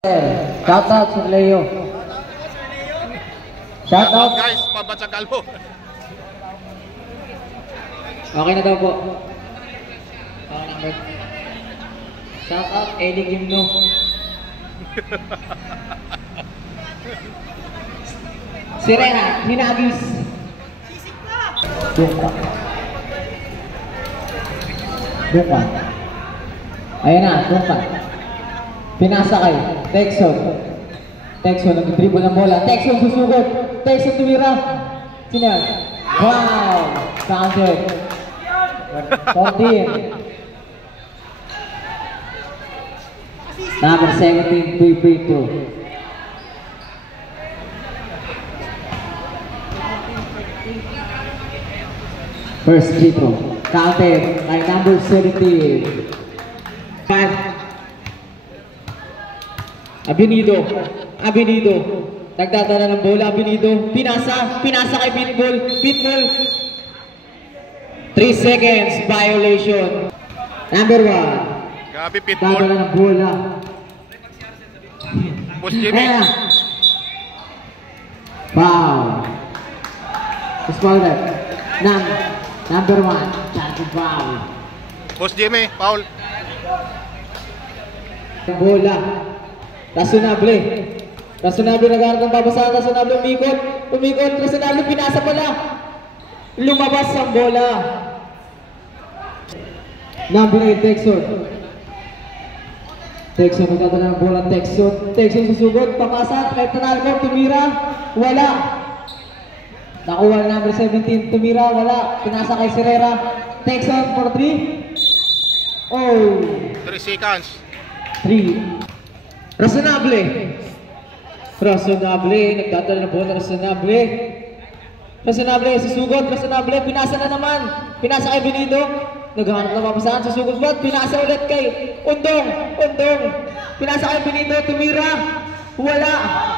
Shout out Sir Leo. Shout out guys, Pabatsa Calvo. Okay na daw po. Shout out Eddie Gimno. Sirena, hinagis. Buka. Ayan na, buka. Pinasa kay Texon. Texon nag-dribble ng bola. Texon susugod. Texon tumira. Sino yan? Wow! Counter. 14. Number 17, free throw. First free throw. Counted by number 17. Abinido. Nagdadala ng bola, Abinido. Pinasa kay Pitbull. 3 seconds, violation. Number 1. Gabi Pitbull. Dadala ng bola. Boss Jimmy. Foul. Small number 1. Charge foul. Boss Jimmy, foul. Bola. Rasunable nagharap ng babasahan. Rasunable umikot. Rasunable pinasa pala. Lumabas ang bola. Number 8, Texon magdadala ng bola. Texon susugod. Papasa. Kahit Tanalco. Tumira. Wala. Nakuha na number 17. Tumira. Wala. Pinasa kay Serrera. Texon for 3. Oh. 3 seconds. 3. Rasunable, nagdadala ng bola. Rasunable, susugod. Rasunable, pinasa na naman. Pinasa kay Benido. Naghahanap na papasahan, susugod ba? Pinasa ulit kay Undong. Pinasa kay Benido, tumira. Wala.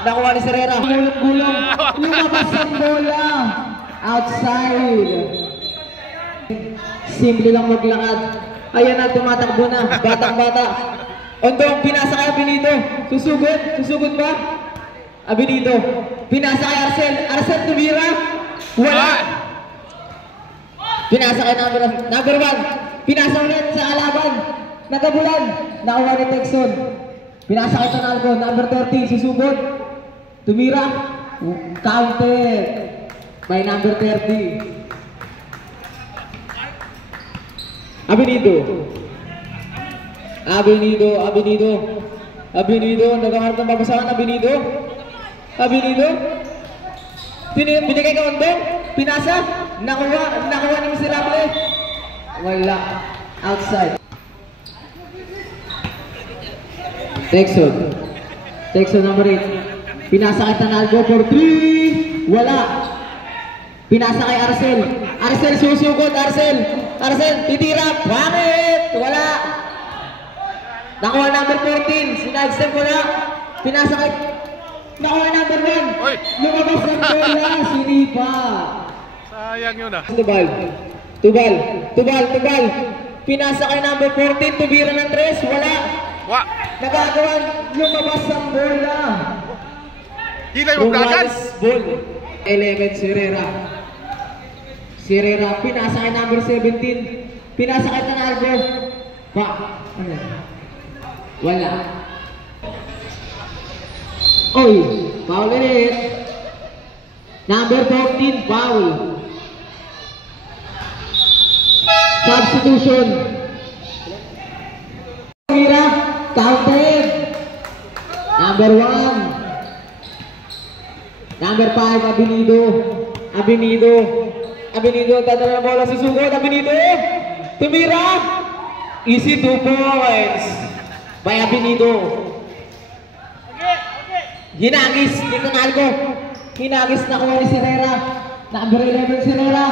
Nakuha ni Serrera. Gulong. Lumabas ang bola. Outside. Simple lang maglakad. Ayan na, tumatakbo na. Batang-bata. Undong, pinasa kay Abinido. Susugod ba? Abinido. Pinasa kay Arcel tumira. Wala. Pinasa kay number 1. Pinasa ulit sa kalaban. Nagabulan. Nakuha ni Texon. Pinasa kay Tanalco. Number 30. Susugod. Tumira. Counter. By number 30. Abinido, naghahanap ng babasahan. Abinido. Binigay ka Undong. Pinasa. Nakuha ni Miserable. Wala. Outside. Texon number 8. Pinasa kay Tanalco for 3. Wala. Pinasa kay Arcel susugod. Arcel titira. Pangit. Wala. Nakuha number 14. Sinagstep wala. Pinasa kay nakuha number 1. Lumabas ng bola. Sinipa. Sayang yun ah. Tubal. Pinasa kay number 14. Tubira ng 3. Wala. Nagagawa. Lumabas ang bola. Hilay mo blagan. 11 Serrera. Pinasa kay number 17. Pinasa kay Tanalco. Wala. Oy, foul ulit. Number 14, foul. Substitution. Mira, counted. Number 1. Number 5, Abinido, dadala ng bola, susugod. Abinido. Tumira. Easy 2 points. By Abinido. Hinagis ni Tanalco. Nakuha ni Serrera. Number 11 Serrera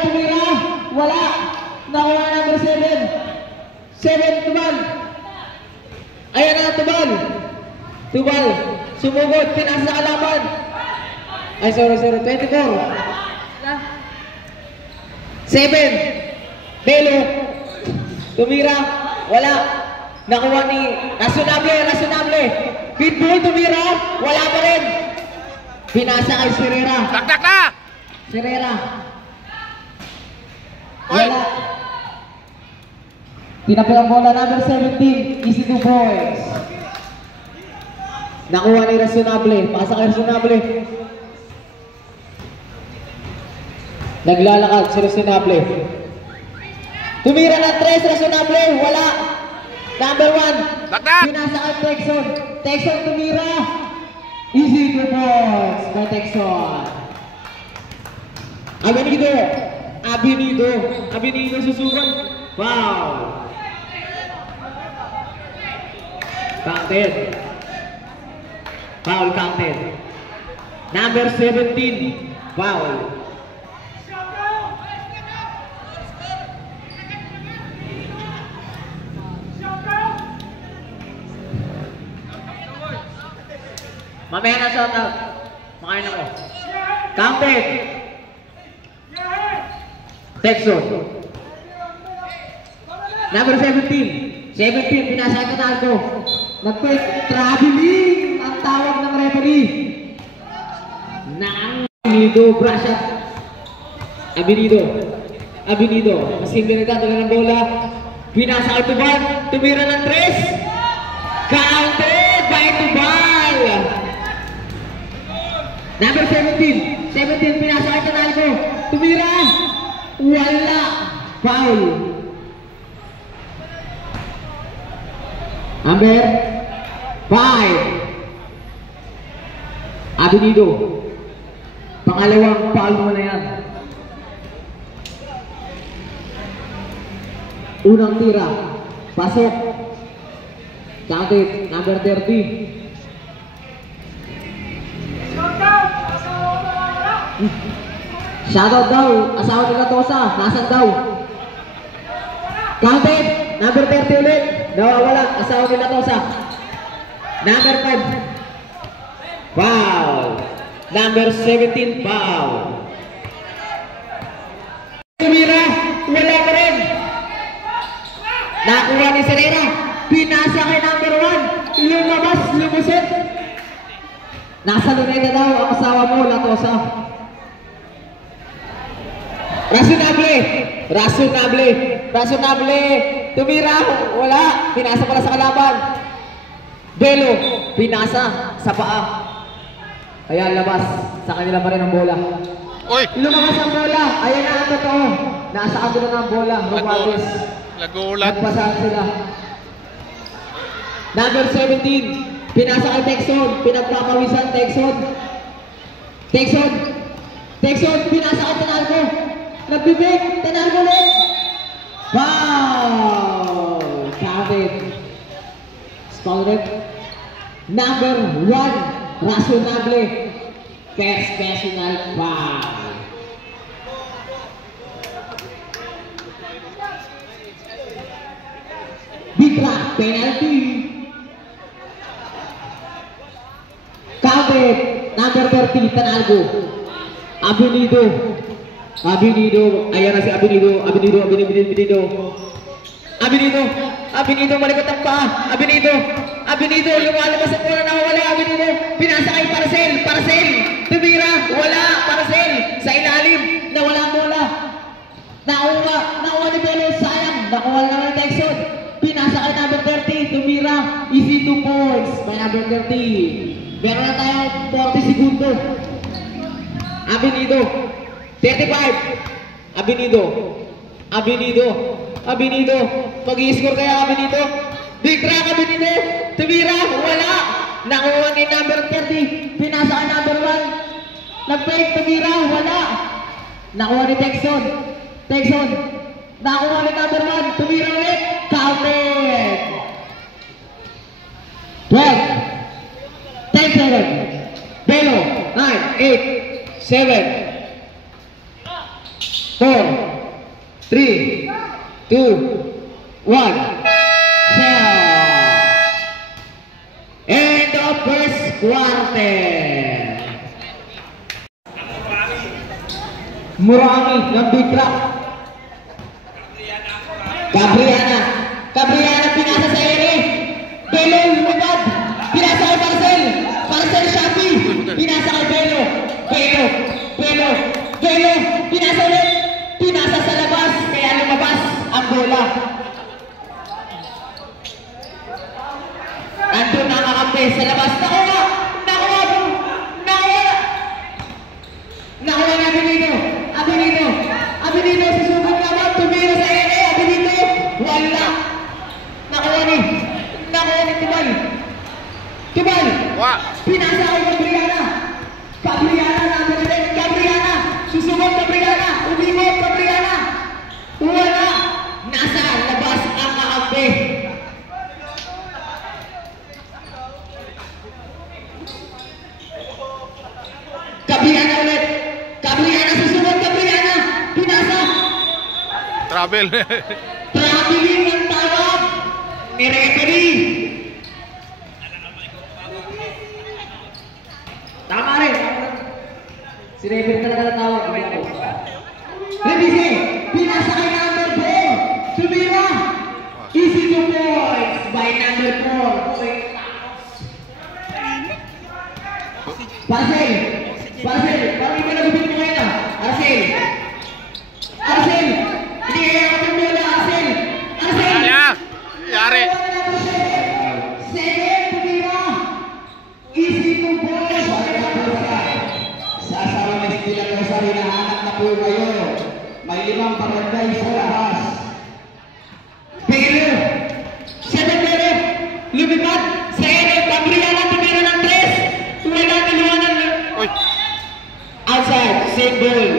tumira. Wala. Nakuha number 7 Tubal. Ayan na Tubal. Sumugod. Pinasa sa kalaban. Ay 24. 7 Belo. Tumira. Wala. Nakuha ni Rasunable. Pitbull tumira, wala pa rin. Pinasa kay Serera. Dakdak na! Serera. Oy! Wala. Tinapil ang bola number 17, Easy to Boys. Nakuha ni Rasunable, pasa kay Rasunable. Naglalakad si Rasunable. Tumira ng 3, Rasunable, wala. Number 1, Dakdak! pinasa kay Texon. Texon tumira. Easy to Boys by Texon. Abinido susukan. Wow. Counted. Foul counted. Number 17. Foul. Mamaya na shot out. Makain ako. Counted. Texon. Number 17. 17, pinasa ka na ako. Nagpe-traveling ang tawag ng referee. Abinido, brush up. Abinido. Masing pinagtatagal ng bola. Pinasa kay Tubal. Tumira ng 3. Counted by Tubal. Number 17. 17, pinasa kay Tanalco. Tumira. Wala. Foul. Number 5. Abinido. Pangalawang foul mo na yan. Unang tira. Pasok. Counted. Number 30. Shoutout daw. Asawa nila Tosa. Nasaan daw? Counted. Number 30 ulit. Nawawala. Asawa nila Tosa. Number 5. Foul. Number 17. Foul. Tumira. Wala pa rin. Nakuha ni Serera. Pinasa kay number 1. Lumabas. Lumusit. Nasa luneta daw ang asawa mo, Latosa. Rasunable. Tumira. Wala. Pinasa pala sa kalaban. Belo. Pinasa sa paa. Kaya labas. Sa kanila pa rin ang bola. Oy! Lumabas ang bola. Ayan na ang totoo. Nasa kanila ng bola. Romualdez. Lagulat. Nagpasahan sila. Number 17. Pinasa kay Texon. Pinagpapawisan Texon. Pinasa kay Tanalco. Nagbibig. Tanalco ulit. Wow! Counted. Spotted. Number 1. Rasunable. First personal foul. Big rock penalty. Counted. Number 30. Tanalco. Abinido. Ayan na si Abinido. Abinido, malikot ang paa. Abinido, lumalabas ang bola, nawawala. Abinido, pinasa kay Parcel. Tumira, wala. Parcel, sa ilalim, nawala ang bola. Nakuha ni Belo, sayang. Nakuha naman ng Texon. Pinasa kay number 30, tumira. Easy 2 points by number 30. Meron na tayo 40 segundo. Abinido, 35. Abinido. Mag-i-score kaya Abinido. Big rock Abinido. Tumira. Wala. Nakuha ni number 30. Pinasa kay number 1. Nag-fake. Tumira. Wala. Nakuha ni Texon. Nakuha ni number 1. Tumira ulit. Counted. 12. 10 seconds. Belo. 9, 8, 7, 4, 3, 2, 1. End of first quarter. Murami ng Big Rock. Gabriana pinasa sa ere. bola. Andun na ang kakampi sa labas. Nakuha! Nakuha! Nakuha! Nakuha na Abinito. Abinito. Abinito susubok naman. Tumira sa ere. Abinito. Wala. Nakuha ni. Nakuha ni Tibal. Tibal. Wah. Pinasa kay Gabriela. Gabriela na natin. Gabriela. Susubok Gabriela. Umimot Gabriela. Wala. Nasa labas ang kakampi. Gabriela ulit. Gabriela susunod. Gabriela. Pinasa. Travel. Traveling ng tawag ni referee. Tama rin. Si referee talaga natawag. Rebise. Pinasa kay number 4. Tumira. Easy 2 points by number 4. Pasel. Pasel. Parang hindi nagupit mo ngayon ah. Arcel. Arcel. Hindi kaya ako ng bola. Arcel. Arcel. Wala. Yari. Second, tumira. Easy 2 points. Sa Sarames de la Rosa, hinahanap na po kayo. May 5 barangay sa lahas. Pero, siya na pero, lumipad sa ere. Gabriela tumira ng 3. Wala na luwanan. Uy. Outside, same ball.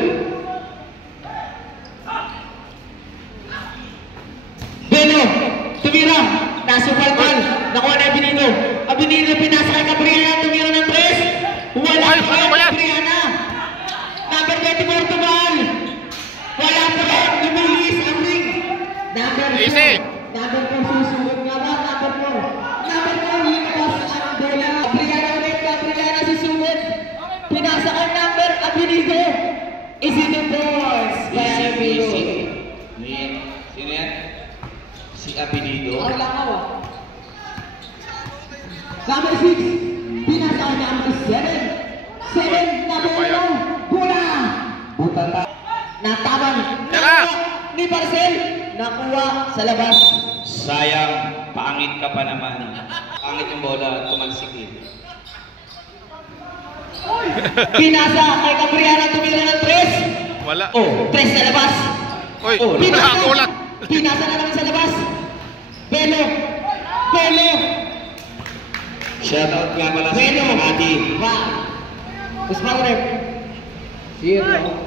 Beno, tumira. Nasupalpal. Nakuha na Abinito. Abinito pinasa kay Gabriela. Tumira ng 3. Wala Ay, pa ano ba yan? Gabriela. Number 24 tumal. Wala pa rin. Lumilis ang ring. Number 4. Easy. Number 4 susunod nga ba? Number 4. Number 4. Lipas ang bola. Gabriela ulit. Gabriela susunod. Pinasa kay number Abinito. Easy 2 points. Kaya Abinito. Sino yan? Si Abinito. Ang langaw ah. Number 6. Pinasa kay number 7. 7 na bola. Bola. Butata. Natabang. Tara. Ni Marcel. Nakuha sa labas. Sayang, pangit ka pa naman. Pangit yung bola, tumalsik eh. Pinasa kay Gabriela. Tumira ng 3. Wala. Oh, 3 sa labas. Uy. Oh, Nakakulat. Pinasa na naman sa labas. Belo. Belo. Shoutout nga pala sa Belo. Adi. Wow. Usman rep. Zero.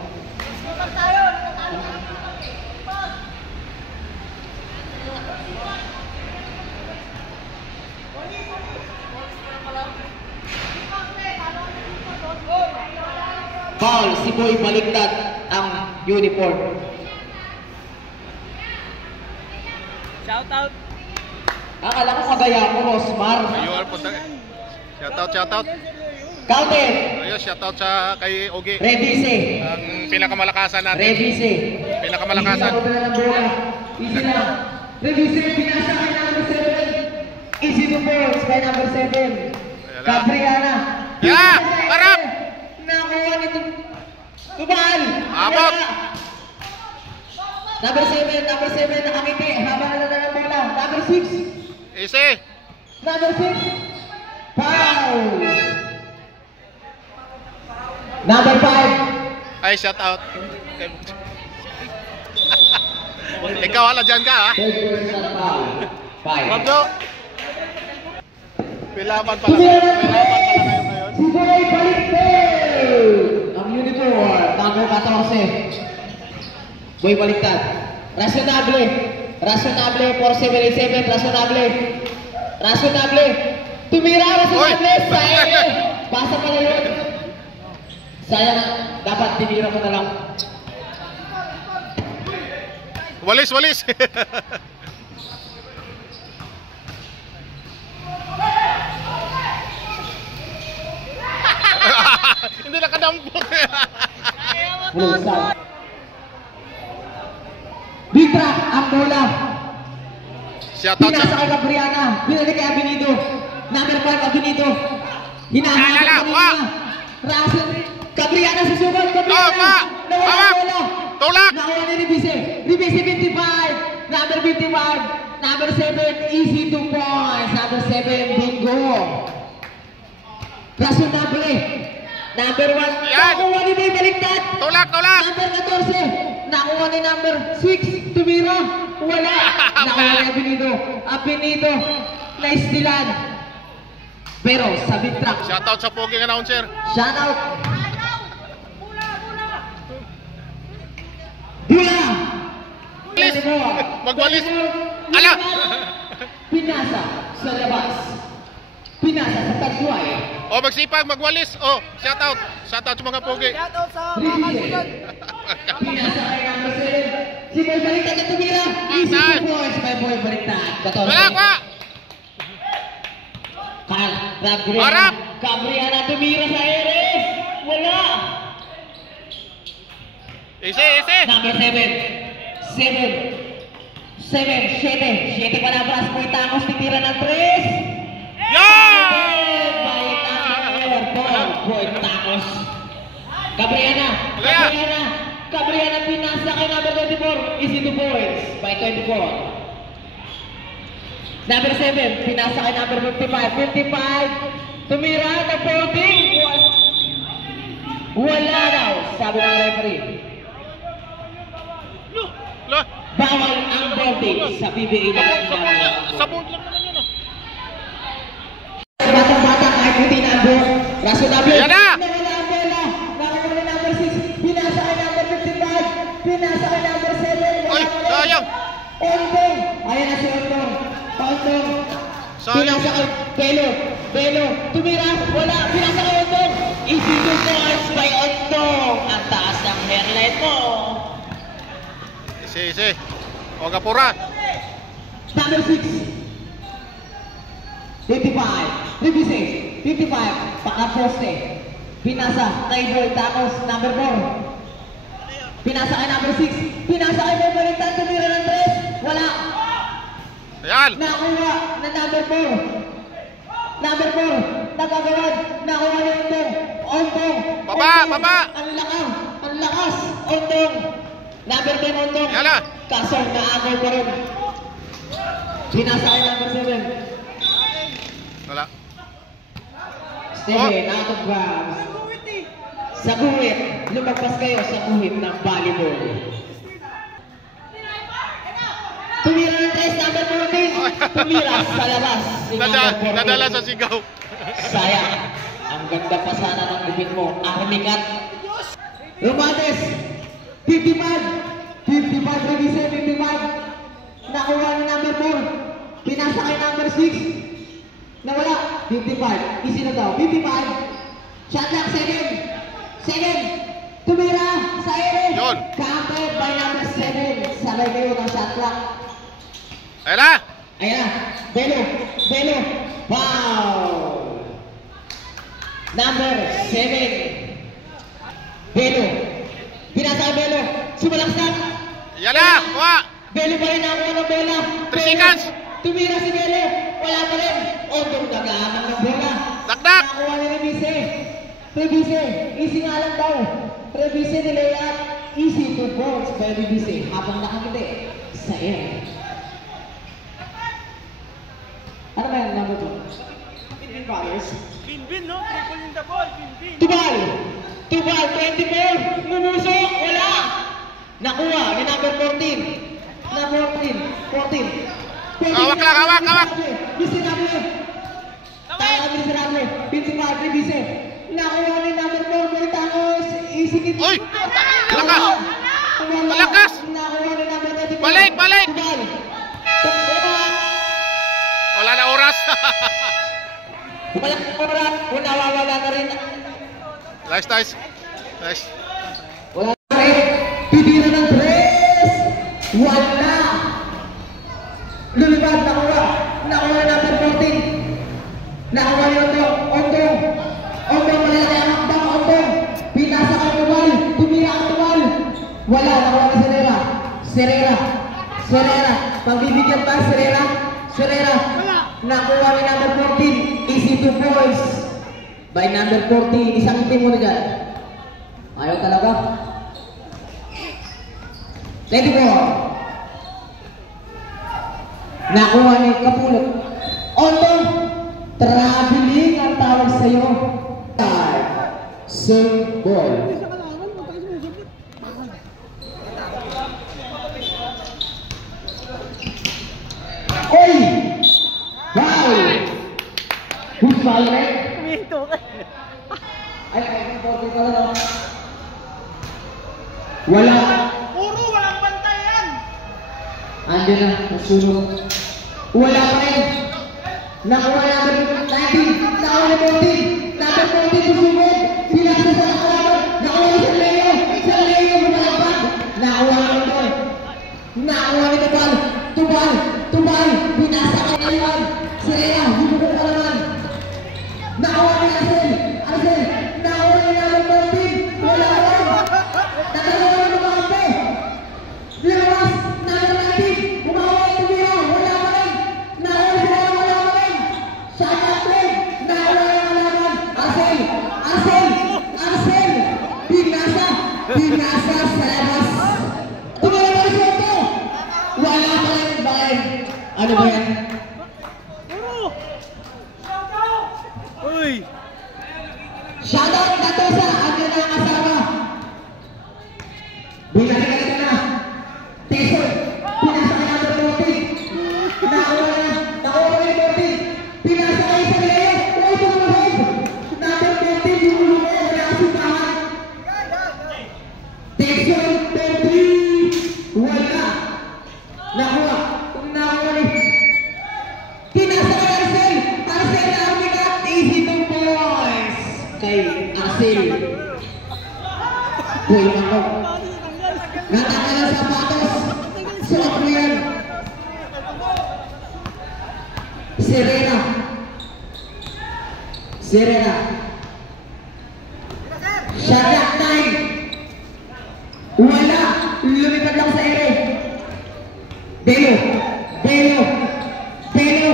Foul, si Boy baliktad ang uniform. Shoutout. Akala ko kagaya ko, Rosmar. Ayun, punta. Shoutout, shoutout. Counter. Ayun, shoutout sa kay Ogie. Revise. Ang pinakamalakasan natin. Revise. Pinakamalakasan. Easy lang, bola. Easy lang. Revise, pinasa kay number 7. Easy to points by number 7. Gabriela. Yeah! Harap! Nakuha nito. Tubal. Abot. Number 7, nakangiti. Haba na lang ang bola. Number 6. Easy. Number 6. Foul. Number 5. Ay, shoutout. Ikaw wala dyan ka ha? Third personal foul. 5. Wabdo. Pilaban pala kayo. Pilaban pala kayo ngayon. Si Boy baliktad. Ang uniform, number 14. Boy baliktad. Rasyonable. Rasyonable, 4787, rasyonable. Rasyonable. Tumira, rasyonable. Sayang. Basa pala yun. Sayang, dapat tinira ko na lang. Walis, walis. Hindi nakadampot. Pulsa. Big track ang bola. Shoutout Pinasa sa... kay Gabriela. Pinalik kay Abinito. Number 5, Abinito. Hinahanap Alala, kanina. wa! Russell. Gabriela susugod. Gabriela. Tama! Nawala Tama! ang bola. Tulak! Nakuha ni Ribise. Ribise 55. Number 55. Number 7, easy 2 points. Number 7, bingo. Rason number 8. Number 1. Yan. Nakuha ni May baliktad. Tulak, tulak. Number 14. Nakuha ni number 6. Tumira. Wala. Nakuha ni Abinido. Abinido. Naistilan. Pero sa big track. Shoutout sa poging announcer. Shoutout. Bula. Walis. Magwalis. Ala. Pinasa sa labas. Pinasa sa tagway. O magsipag, magwalis. O, shoutout. Shoutout sa mga pogi. Pinasa kay number 7. Si Boy baliktad na tumira. Easy 2 points. May Boy baliktad. 14. Wala ko. Harap. Gabriela tumira sa Eres. Wala. Isi, isi. Number 7. 7 palabras. Boy Tangos titira ng 3. Yan! Balik number 4. Boy Tangos. Gabriela pinasa kay number 24. Easy 2 points by 24. Number 7, pinasa kay number 55. Tumira na 14. Wala daw, sabi ng referee. Lo. Bawal ang boarding sa PBA na Sabon lang naman yun. Batang-batang kahit hindi na ang board. Raso W. Yan na! Nawala ang bola. Nakakuha ni number 6. Pinasa kay number 55. Pinasa kay number 7. Ay, sayang. Ondong. Ayan na si Ondong. Ondong. Pinasa kay Belo. Tumira. Wala. Pinasa kay Ondong. Easy 2 points by Ondong. Ang taas ng hairline mo. Isi. O kapura. Number 6. 55. 55. Pakaposte. Pinasa kay Boy Tacos. Number 4. Pinasa kay number 6. Pinasa kay Boy Baliktad. Tumira ng 3. Wala. Ayan. Nakuha na number 4. Number 4. Nagagawad. Nakuha ni Ondong. Ondong. Baba. Ang lakas. Ondong. Number 10 Ondong. Yan na. Kaso naagol pa rin. Pinasa kay number 7. Wala. Steven, out of bounds. Sa guhit. Lumagpas kayo sa guhit ng volleyball. Tumira ng 3, number 14. Tumira sa labas. Si number 14. Nadala sa sigaw. Sayang. Ang ganda pa sana ng gupit mo. Ang mikat. Lumates. 55. Revise 55. Nakuha ni number 4. Pinasa kay number 6. Nawala. 55. Easy na daw. 55. Shot lock 7. Tumira sa ere. Yun. Counted by number 7. Sabay kayo ng shot lock. Ayan na. Ayan na. Belo. Wow. Number 7. Belo. Pinasa kay Belo. Sumalaksak. Yan na. Kuha. Belo pa rin nakuha ng bola. 3 seconds. Tumira si Belo. Wala pa rin. Ondong nag-aamang ng bola. Dakdak. Nakuha ni Revise. Easy nga lang daw. Revise ni Leia. Easy 2 points by Revise. Habang nakakiti sa air. Ano ba yung number 2? Binbin, no? Triple in the ball, Binbin. Tubal, 24. Mumusok. Wala. Nakuha ni number 14. Number 14. Hawak lang, hawak. Mr. W. Tayo kami ni Mr. W. 55, Revise. Nakuha ni number 4, Boy Tacos. Easy kit. Uy! Lakas! Malakas! Nakuha ni number 34. Balik! Tubal. Wala na oras. Walang oras. Kung nawawala na rin. Nice. Wala na rin. Titira ng 3. Wala. Lulibad. Nakuha ni number 14. Nakuha ni Ondong. Malalaki ang akbang. Ondong. Pinasa ka Tubal. Tumira ang Tubal. Wala. Nakuha ni Serera. Pagbibigyan pa Serera. Nakuha ni number 14. Easy 2 points by number 14. Isang team mo na dyan. Ayaw talaga. 24. Nakuha ni Kapulot. Otong, traveling ang tawag sa'yo. Serve ball. Oy! Wow! Who's foul, Minto ka. Ay, wala. Puro walang bantayan. Andiyan na, nasunog. Wala pa rin. Nakuha natin 19. Nakuha na 14. Number 14 susugod. Pinasa sa nakalaman. Nakuha ni San Leo. San Leo bumalagpag. Nakuha na ito. Nakuha ni Tubal. Tubal. Tubal. Pinasa kay Aliwan. Sirena. Hibugod ka naman. Nakuha ni Arcel. Arcel. Nakuha ni number 14. Wala pa rin. Nakalaman na mga kampe. Lumabas. Number 19. Bumawa yung tumira. Wala pa rin. Nakuha sila. Wala pa rin. Shot at rin. Nakuha yung alaman. Arcel. Arcel. Arcel. Pinasa. Pinasa sa labas. Tumira pa rin siya ito. Wala pa rin. Bakit? Ano ba yan? Puro. Uy. Shoutout Datosa, andyan na ang kasama. Binalikan ka na. Teson, pinasa ka natin ng Morty. Nakuha na yung Morty. Pinasa kayo sa Leo. Uy, tumuhod. Number 14, yung ulo mo. Wala ang sumpahan. Teson, 30. Wala. Nakuha. Nakuha ni. Pinasa kay Arcel. Arcel na ang bigat. Easy 2 points. Kay Arcel. Boy, nako. Nataka ng sapatos. Suot mo yan. Serena. Serena. Shot at 9. Wala. Lumipad lang sa ere. Belo. Belo. Belo.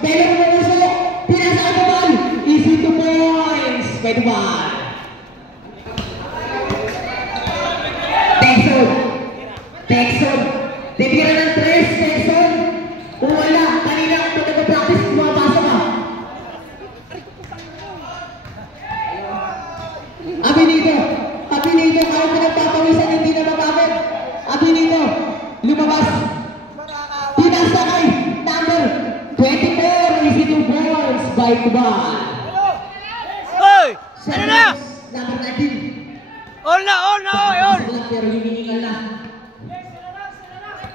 Belo mo gusto. Pinasa ka Tubal. Easy 2 points. Kay Tubal. Texon. Texon. Titira ng 3. Texon. Wala. Kanina kung nag-practice, mabasa ka. Abinito. Abinito. Ako pinagpapawisan, hindi na mabagod. Abinito. Lumabas. Pinasa kay number 24. Easy 2 points by Tubal. Hoy! Ano na? Number 19. All na, all na, oy, all! Pero hinihingal na.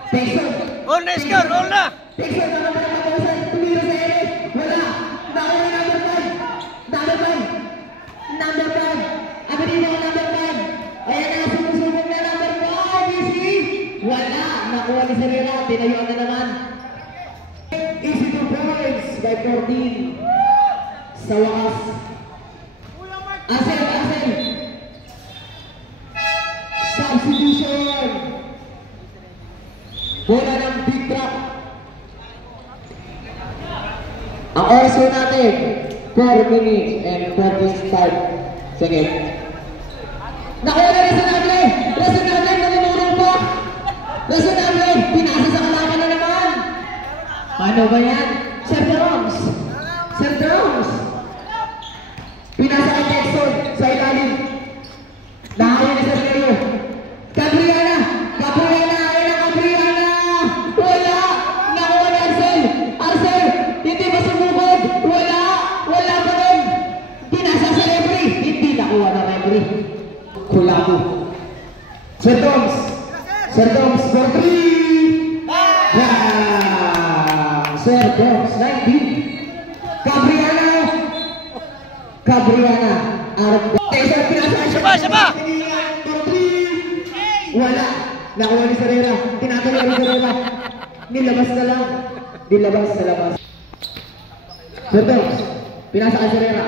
Texon. All na, score, all na! Texon, nakapagpapausan. Tumira sa ere. Wala. Nakuha na number 5. Number 5. Number 5. Abinito ang number 5. Ayan na, sumusubok na number 5. Easy. Wala. Nakuha ni Serena. Tinayuan na naman. Easy 2 points by 14. Sa wakas. Arcel, Arcel. Substitution. Bola ng big drop. Ang oras po natin, 4 minutes and 45 seconds. Nakuha na Resonable! Resonable, nanunurong po! Resonable, pinasa sa kalaban na naman! Paano ba yan? Sir Drums! Sir Drums! Pinasa kay Texon sa ilalim. Nakakuha ni Sir Leo. Gabriela! Gabriela! Ayun ang Gabriela! Wala! Nakuha ni Arcel! Arcel! Hindi ba sumugod? Wala! Wala pa rin! Pinasa sa referee! Hindi nakuha ng referee. Kulako. Sir Doms! Sir Doms for 3! Wow! Sir Doms, 19! Gabriela! Gabriela! Texon, pinasa kay Saba, saba! Wala. Nakuha ni Serena. Tinatalo ni Serena. Nilabas na lang. Nilabas sa labas. Sir Dogs. Pinasa kay Serena.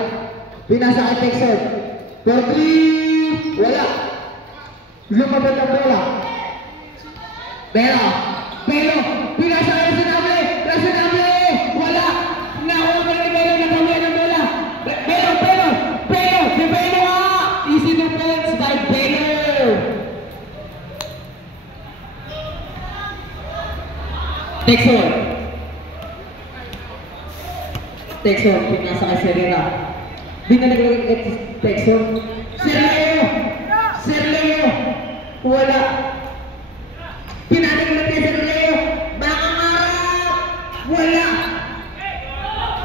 Pinasa kay Texon. For 3. Wala. Lumabot ang bola. Belo. Belo. Pinasa kay Resonable. Resonable. Wala. Nakuha pa ni Belo. Nakuha ng bola. Belo. Belo. Belo. Si Belo ha. Easy defense by Belo. Texon. Texon, pinasa kay Serena. Binalik ulit kay Texon. Serleo! Serleo! Wala. Pinalik ulit kay Serleo. Baka marap! Wala.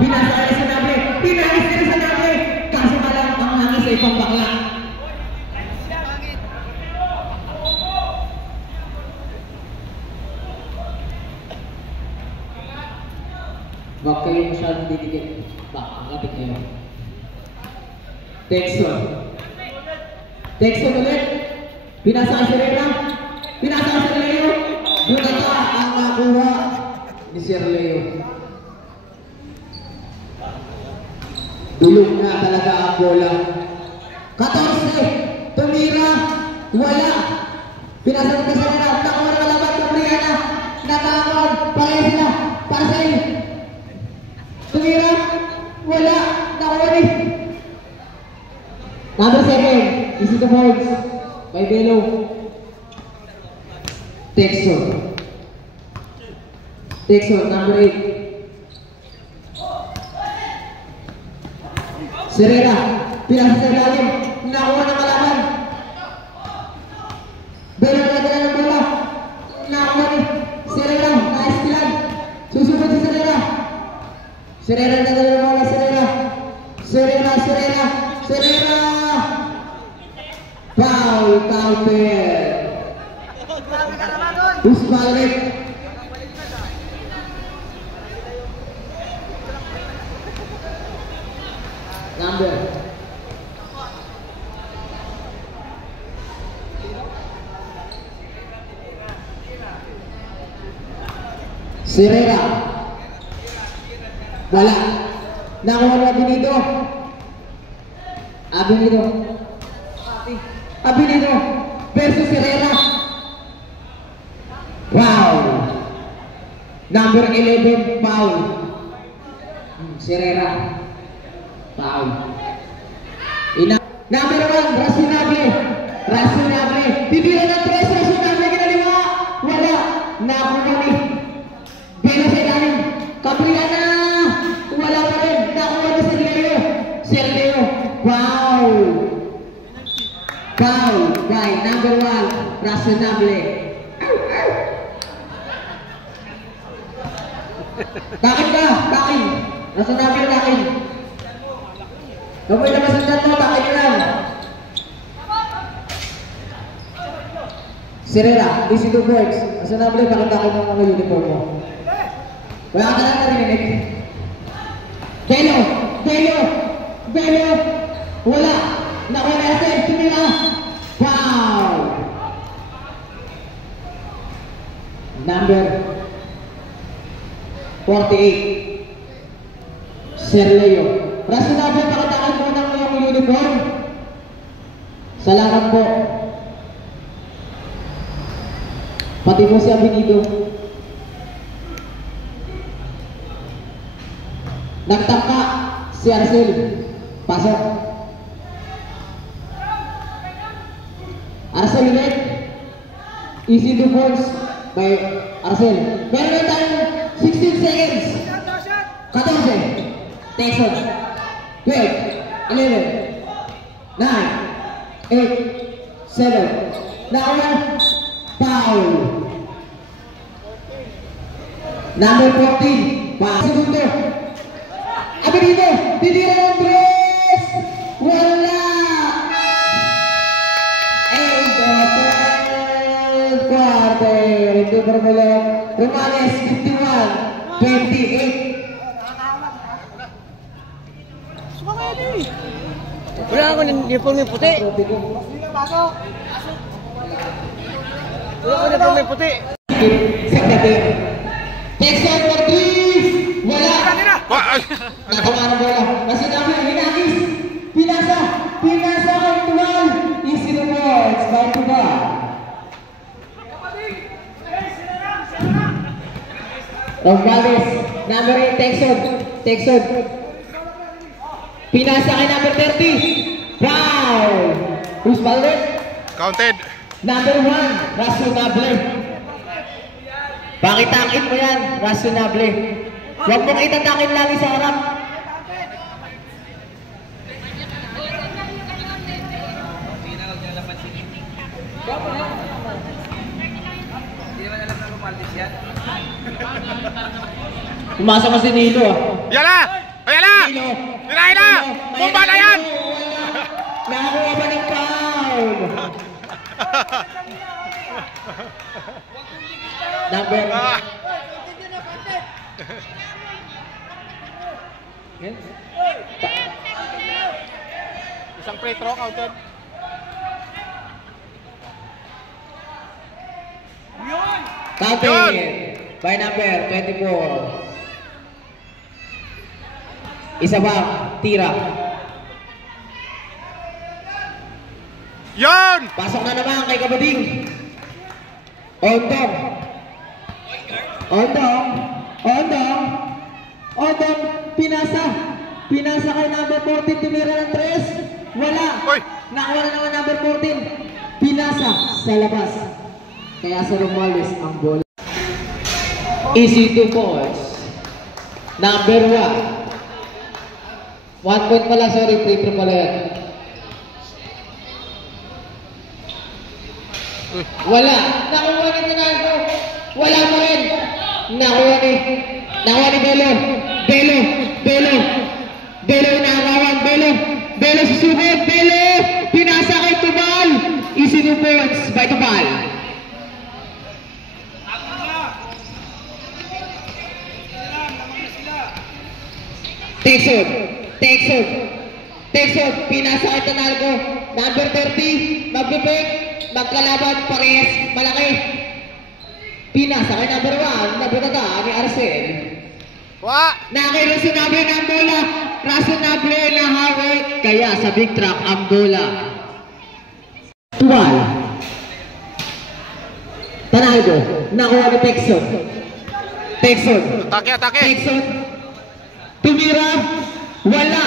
Pinasa kay Sanable. Pinasa kay Sanable. Kaso ka lang ang hangis sa ibang bakla. Bak kayo masyadong didikit. Bak, lapit kayo. Texon. Texon ulit. Pinasa kay Serena. Pinasa kay Serleo. Bunata ang nakuha ni Serleo. Dulog na talaga ang bola. 14. Tumira. Wala. Pinasa kay Serena. Nakuha na kalaban. Gabriana. Nakamon. Pareha sila. Parcel. Tumira. Wala. Nakuha ni. Number 7. Easy to boards. By Belo. Texon. Texon. Number 8. Serena. Pinasa sa ilalim. Nakuha ng kalaban. Belo na nagdala ng bola. Nakuha ni Serena. Naistilan. Susunod si Serena. Serena nagdala ng bola. Serena. Serena. Serena. Serena. Foul. Counter. Who's balik? Number. Serena. Wala. Nakuha na Abinido. Abinido. Abinido versus Serena. Wow. Number 11 foul. Serena. Foul. Number 1 Rasunable. Rasunable. Titira ng 3 Rasunable kinaliwa. Wala. Nakuha ni Belo sa ilalim. Gabriana. Wala pa rin. Nakuha ni Serleo. Serleo. Wow. Foul by number 1 Rasunable. Takin ka. Takin. Rasunable takin. Kapag naman sundan mo, takin ka lang. Serena, easy to works. Rasunable, takin-takin mo mga uniform mo. Wala ka lang narinig. Belo! Belo! Belo! Wala! Nakuha na natin! Tumira! Wow! Number 48 Serleo. Rasunable, pakatakan mo ng iyong uniform. Salamat po. Pati mo si Abinido. Nagtangka si Arcel. Pasok. Arcel ulit. Easy to balls by Arcel. Meron na tayong 16 seconds. 14. Texon. 12. 11. 9. 8. 7. Nauna. Foul. Number 14. Segundo. Abinido. Titira ng 3. Wala. Quarter. Ito Bermolo. Romales 51. 28. Wala ako ng uniform yung puti. Wala ako ng uniform yung puti. Second. Texon for 3. Wala. Nakawa ng bola. Kasi kami hinagis. Pinasa. Pinasa kay Tugal. Easy to balls by Tugal. Rombales. Number 8. Texon. Texon. Pinasa kay number 30. Foul. Who's fouled? Counted. Number 1. Rasunable. Pakitakin mo yan. Rasunable. Huwag mong itatakin lagi sa harap. Umasa ka si Nilo ah. Yan na! Ayan na! Nilo. Tirahin na! Tumba na yan! Nakakuha ba ng foul? Number. Ah, isang free throw counted. Counting by number 24. Isa ba? Tira. Yon! Pasok na naman kay Kabading. Ondong. Ondong. Ondong. Ondong. Pinasa. Pinasa kay number 14. Tumira ng 3. Wala. Oy! Nakuha na naman number 14. Pinasa sa labas. Kaya sa Romales ang bola. Easy 2 points. Number 1. 1 point pala, sorry, free throw pala yan. Wala. Nakuha ni Ronaldo. Wala pa rin. Nakuha ni Belo. Belo. Belo. Belo nakakawan. Belo. Belo susugod. Belo. Pinasa kay Tubal. Easy 2 points by Tubal. Texon. Texon. Texon. Pinasa kay Ronaldo. Number 30. Magbibig. Magkalaban pares. Malaki. Pinasa kay number 1. Nabutata ni Arcel. Wa! Nakailan sinabi ng bola. Razonable na hawak. Kaya sa big track ang bola. Tuwal. Tanaldo. Nakuha ni Texon. Texon. Atake, atake! Texon. Tumira. Wala.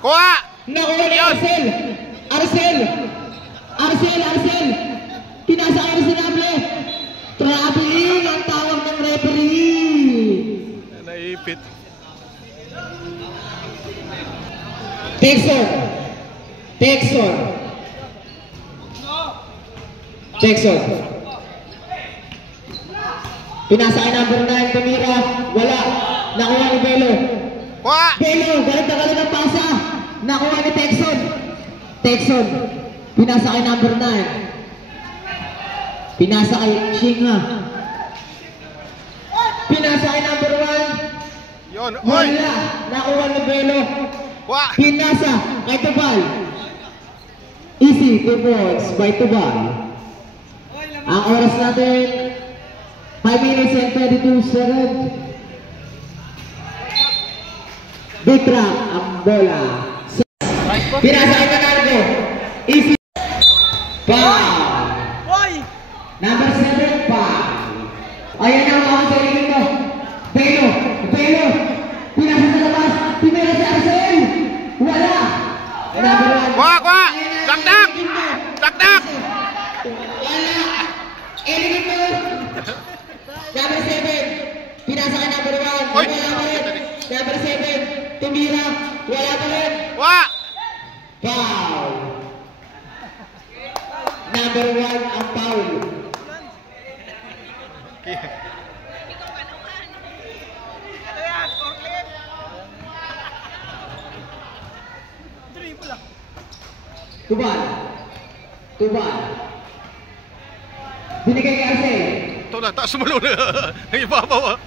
Kuha! Nakuha ni Yun. Arcel. Arcel. Arcel. Arcel. Pinasa kay Razonable. Traveling ang tawag ng referee. Naipit. Texon. Texon. Texon. Pinasa kay number 9, tumira. Wala. Nakuha ni Belo. Kuha! Belo, galit na galit ang pasa. Nakuha ni Texon. Texon. Pinasa kay number 9. Pinasa kay Shinga. Pinasa kay number 1. Yon! Oy! Wala. Nakuha ni Belo. Kuha! Pinasa kay Tubal. Easy 2 points by Tubal. Ang oras natin 5 minutes and 22 seconds. Big track ang bola. Pinasa kay Ronaldo. Easy. Foul. Number 7 foul. Ayan ang mga sa likod mo. Belo. Belo. Pinasa sa labas. Pinasa sa Arcel. Wala. Number 1. Kuha! Kuha! Dakdak! Dakdak! Wala. Elimit mo. Number 7. Pinasa ka number 1. Oy! Wala pa rin. Number 7. Tumira. Wala pa rin. Kuha! Foul. Number 1 ang foul. Tubal. Tubal. Binigay kay Arcel. Ito na, taas mo na. Ang ibabaw ah.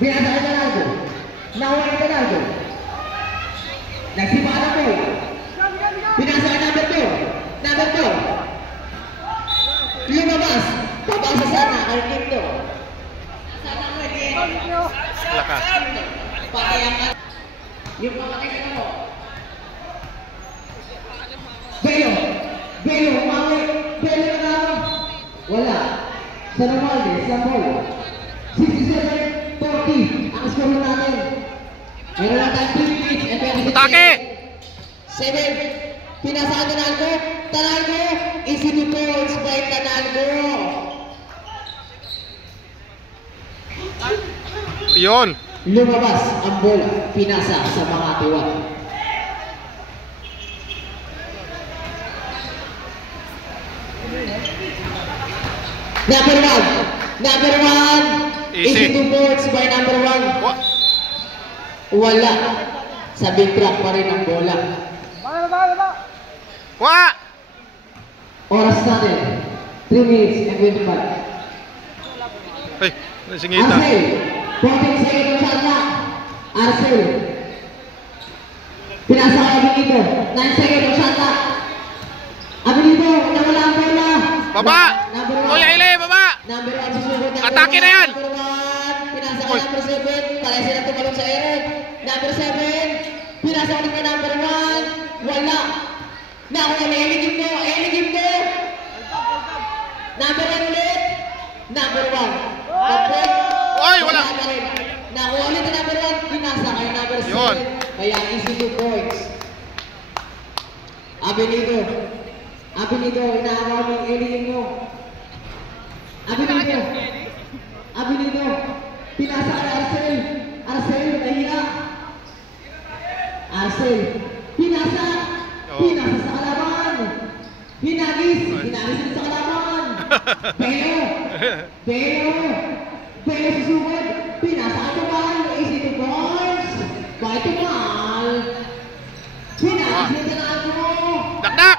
Pinasa kay Ronaldo. Nakuha kay Ronaldo. Nagsipa na bola. Pinasa kay number 2. Number 2. Lumabas. Papasa sana kay Kimdo. Sana mo din. Lakas. Patayangan. Yung mga kailangan mo. Belo. Belo. Umawi. Belo na naman. Wala. Sa Romualdez, sa bola. 67-40 ang score natin. Meron na tayong 3 minutes and 26 Atake! 7. Pinasa ka Tanaldo. Tanaldo. Easy 2 points by Tanaldo. Yon! Lumabas ang bola. Pinasa sa mga tiwa. Number 1. Number 1. Easy. Easy 2 points by number 1. Wala. Sa big track pa rin ang bola. Wa! Oras natin. 3 minutes and 25. Ay, nasingita. Arcel. 14 seconds ang shot clock. Arcel. Pinasa kay Abinito. 9 seconds ang shot clock. Abinito, nawala ang bola. Baba! Kuya Ile, baba! Number 1 susugod. Atake na yan! Number 1. Pinasa kay number 7. Talay sila tumalong sa Eric. Number 7. Pinasa ulit kay number 1. Wala. Nakuha na Eligim mo. Eligim mo. Number 1 ulit. Number 1. Oy, wala. Nakuha ulit na number 1. Pinasa kay number 7. Yun. Kaya easy 2 points. Abinito. Abinito, inaagaw mo yung Eligim mo. Abinito. Abinito. Pinasa kay Arcel. Arcel, nahiya. Arcel. Pinasa. Pinasa sa kalaban. Hinagis. Hinagis din sa kalaban. Beo. Beo. Beo susugod. Pinasa kay Tumal. Easy to balls. Bakit Tumal? Hinagis din sa kalaban mo. Dakdak!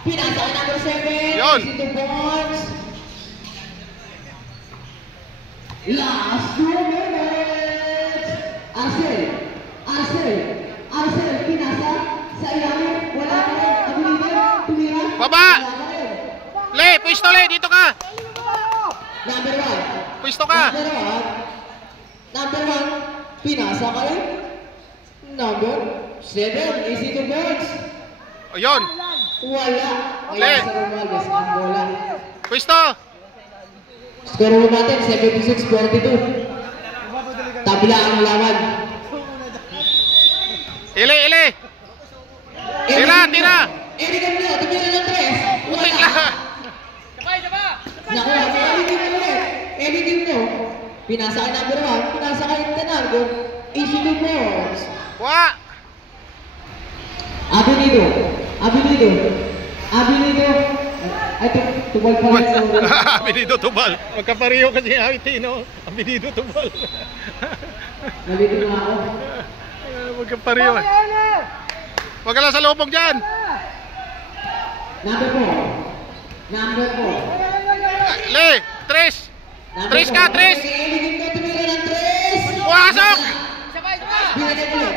Pinasa kay number 7. Yun. Easy to balls. Last 2 minutes. Arcel. Arcel. Arcel. Pinasa. Sa ilalim. Wala ka rin. Abinito. Tumira. Baba! Wala ka rin. Le, pwesto Le, dito ka! Number 1. Pwesto ka! Number 1. Pinasa ka rin. Number 7. Easy to birds. Ayun! Wala. Le. Kaya sa Romualdez ang bola. Pwesto! Score mo natin 76-42. Tabla ang lawan. Ile, Ile! Tira, tira! Eligim mo. Tumira ng 3. Putik Wala. lang! Nakuha mo. Eligim mo ulit. Eligim mo. Pinasa kay number 1. Pinasa kay Tenargo. Easy to balls. Wa! Abinito. Abinito. Abinito. Ay, tubal pa rin sa ulo. Abinido Tubal. Magkapareho kasi ang Tino. Abinido Tubal. Nalito na ako. Magkapareho. Huwag ka lang sa lubog dyan. Number 4. Number 4. Le, Tres. Tres ka, Tres. Eligim mo. Tumira ng 3. Pumasok! Binagay ulit.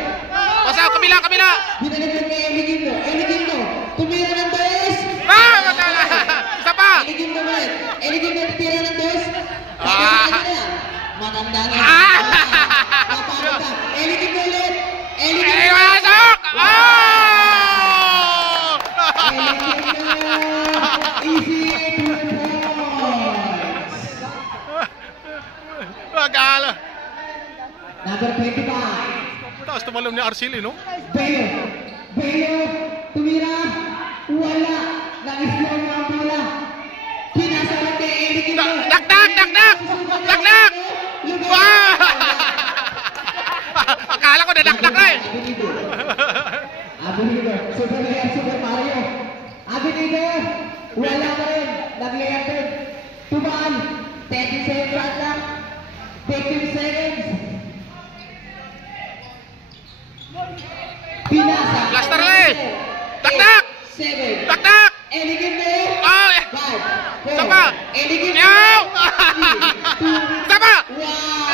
Pasok, kabila, kabila. Binagay ulit kay Eligim mo. Eligim mo. Tumira ng 3. Ah, matala. Isa pa. Eligim mo ulit. Eligim mo. Tumira ng 3. Ah. Matanda na. Ah. Papagod ka. Eligim mo ulit. Eligim Eh, mo. pasok! Oh! Eligim mo. Easy 2 points. Magala. Number 25. Taas tumalon ni Arcel, no? Beo. Beo. Tumira. Wala. Nag-score mo ang bola. Pinasa ulit kay Eligim mo. Dakdak, dakdak! Dakdak! Wow! Akala ko nadakdak na eh. Abinito. Abinito. Super Mario, Super Mario. Abinito. Wala ka rin. Nag-layup din. Tumaan. 30 seconds lang. 15 seconds. Pinasa. Blaster le! Dakdak! 7. Dakdak! Eligim mo. Oh! 5. Isa pa! Eligim mo. Yaw! Isa pa! 1.